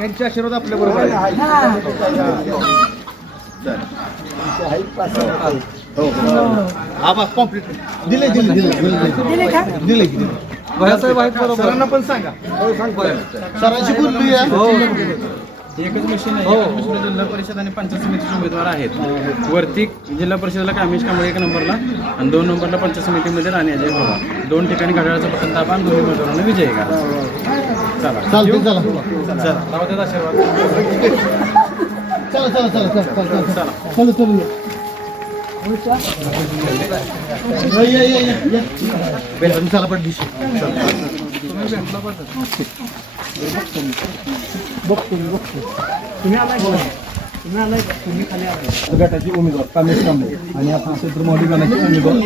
यांच्या आशीर्वाद आपल्या बरोबर आहे. आबा कॉम्प्लीट दिले दिले दिले दिले दिले सरांना पण सांगा. सरांची बोलली एकच मशीन आहे. जिल्हा परिषद आणि पंचायत समितीचे उमेदवार आहेत. वरती जिल्हा परिषदेला कामेश कांबळे 1 नंबरला आणि 2 नंबरला पंचायत समितीमध्ये राणी अजय बाबा. 2 ठिकाणी घड्याळाचा बटन दाबा आणि 2 उमेदवारांना विजयी करा. चला चालते चला राहू आशीर्वाद. चला चला चला चला चला चला चला पण दिशी गटाची उमेदवार कामेश कांबळे आणि आपण क्षेत्रमौली गणाचे उमेदवार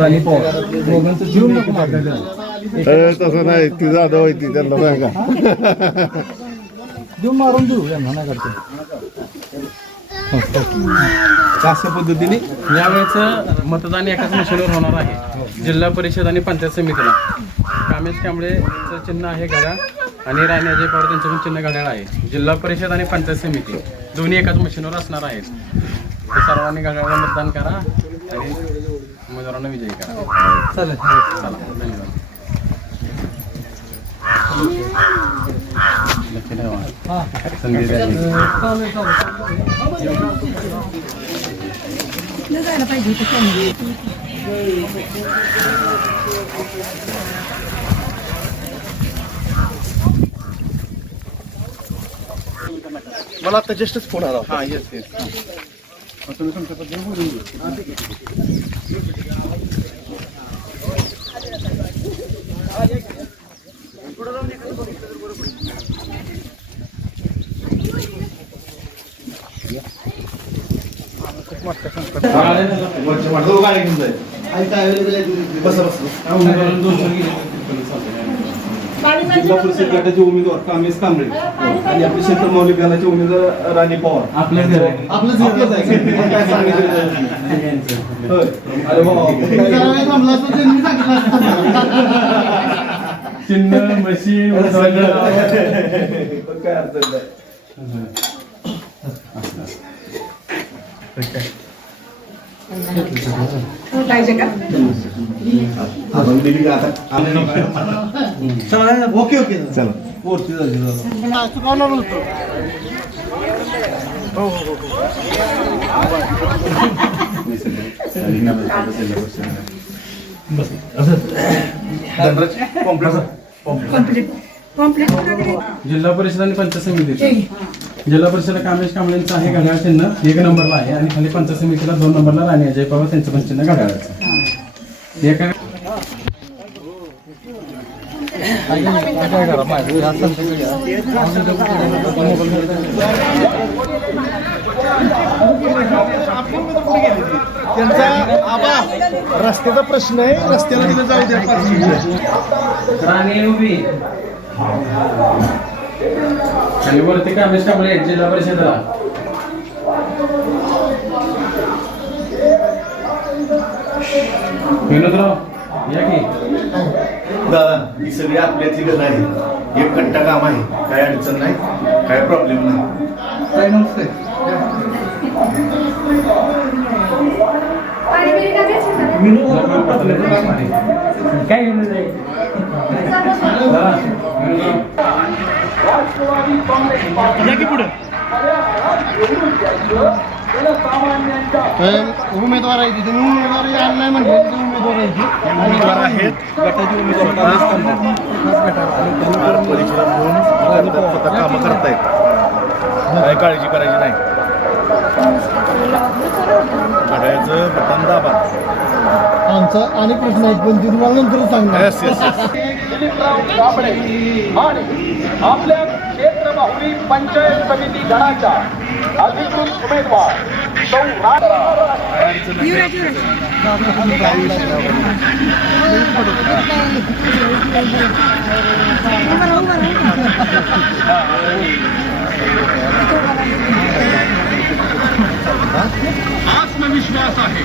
राणी पवार दोघांचं जीवन नको मागायला. तसं नाही ती जाधव आहे ती त्यांना सांगा. देऊन मारून देऊ यांना नाही करते. अशा पद्धतीने यावेळेचं मतदान एकाच मशीनवर होणार आहे. जिल्हा परिषद आणि पंचायत समितीला कामेश कांबळेचं चिन्ह आहे घड्याळ आणि राणी अजय पवार त्यांचं पण चिन्ह घड्याळ आहे. जिल्हा परिषद आणि पंचायत समिती दोन्ही एकाच मशीनवर असणार आहेत. तर सर्वांनी घड्याळाला मतदान करा आणि उमेदवारांना विजयी करा. चालेल चला धन्यवाद. लक्ष ठेवा. संधी द्या. मला आता जस्टच फोन आला. हां येस येस. तुम्ही तुमच्या पद्धतीने बोलून घेऊ. जिल्हा परिषद गटाचे उमेदवार कामेश कांबळे आणि आपले क्षेत्रमौली गणाचे उमेदवार राणी पवार. आपल्याच घर आहे. आपलंच काय सांगितलं. अरे थांबला असं त्यांनी सांगितलं. चिन्ह मशीन काय अर्थ नाही. ओके ओके चला वरती चुकवणार नव्हतं. जिल्हा परिषद आणि पंचायत समितीचे जिल्हा परिषद कामेश कांबळेंचं आहे घड्याळ चिन्ह 1 नंबरला आहे आणि खाली पंचायत समितीला 2 नंबरला राणी अजय पवार त्यांचं पण चिन्ह घड्याळाचं. एका त्यांचा आबा रस्त्याचा प्रश्न आहे. रस्त्याला तिथे जाऊ द्या. राणी उभी आणि वरती कामेश कांबळे जिल्हा परिषदला. विनोदराव या की. दादा ही सगळी आपल्यातली गल आहे. एक घंटा काम आहे. काय अडचण नाही. काय प्रॉब्लेम नाही. काय नमस्ते. काय घेऊन जाईल. उमेदवार आहे तिथे उमेदवार आणलाय म्हणजे उमेदवार आहेत. गटाचे उमेदवार कामं करतायत. काय काळजी करायची नाही. घड्याळाचं बटन दाबा. आमचा अनेक प्रश्न आहेत पण ते तुम्हाला नंतर सांगणार. आपल्या क्षेत्र बाहुली पंचायत समिती गणाच्या अधिकृत उमेदवार आत्मविश्वास आहे.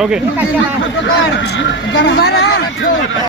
ओके